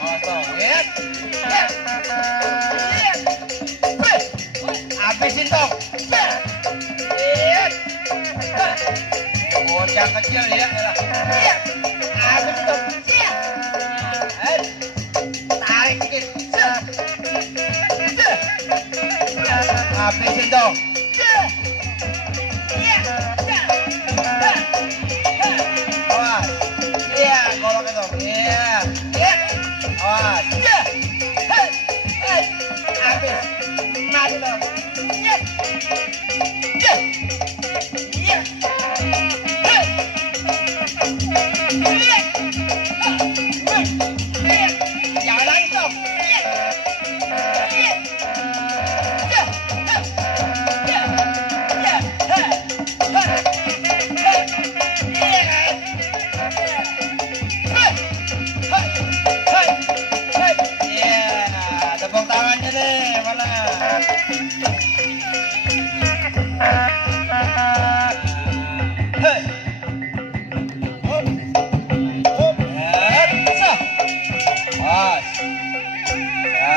Kosong. Lihat. Habisin dong. Lihat. Bocah kecil ya. Habisin dong. Tarik dikit. Habisin dong. Awas. Iya, goloknya dong. Iya. Awas. Habis. Mati dong. Jangan nangis dong. Tepuk tangannya deh, mana?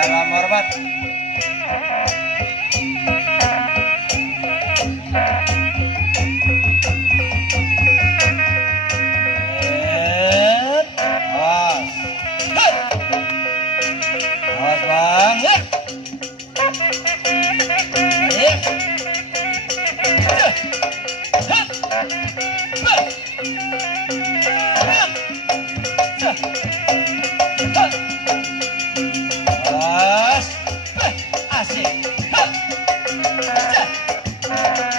Salam hormat. Awas bang. Awas. Asik. Asik. Awas.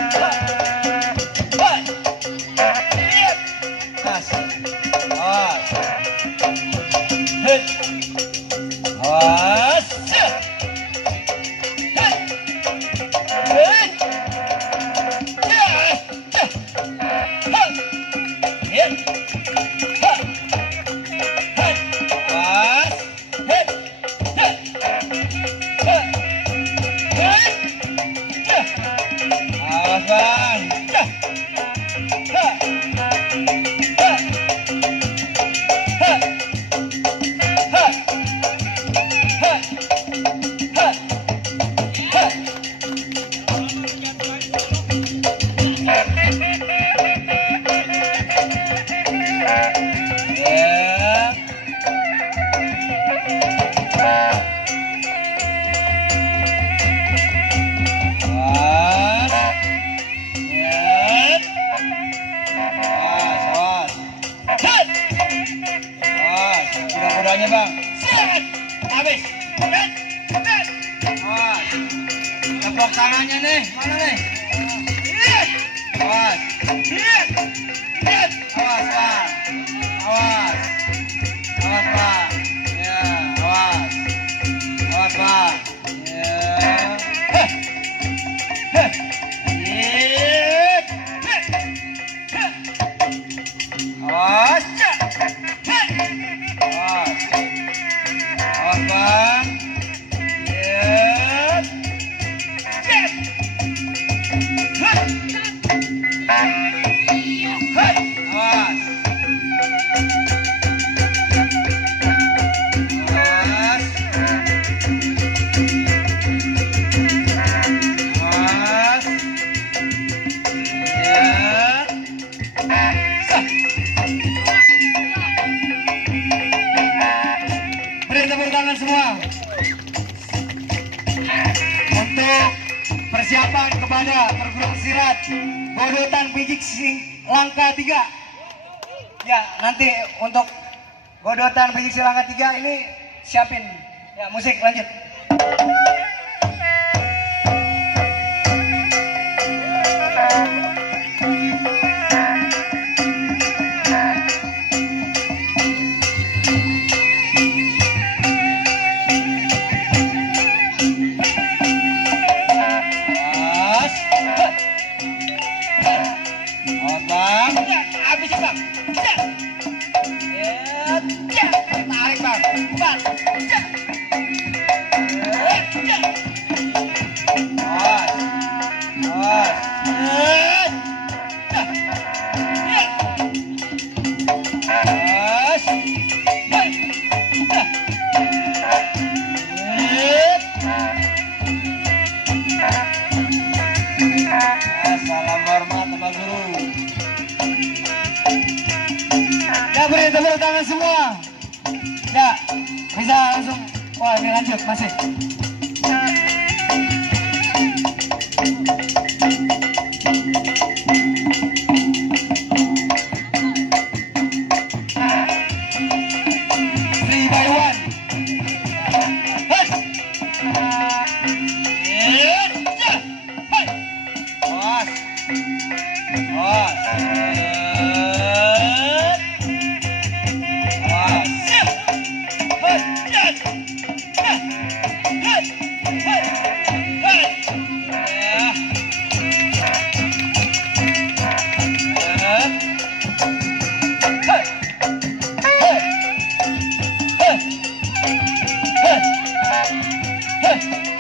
Awas. Awas bang. Kuda-kudanya bang. Habis. Tepuk tangannya nih, mana nih? Awas. Awas bang. Awas. Awas bang. Ya, awas. Awas bang. Ya. Awas. Awas bang. Beri tepuk tangan semua untuk persiapan kepada perguruan silat Godotan Bijik Langkah 3. Ya, nanti untuk Godotan Bijik Langkah 3 ini siapin ya, musik lanjut. Habis bang. Tarik bang. tepuk tangan semua. Ya, bisa langsung. Wah, ini lanjut masih. Three by one. Hei. Hei. Bos. Bos. Hey!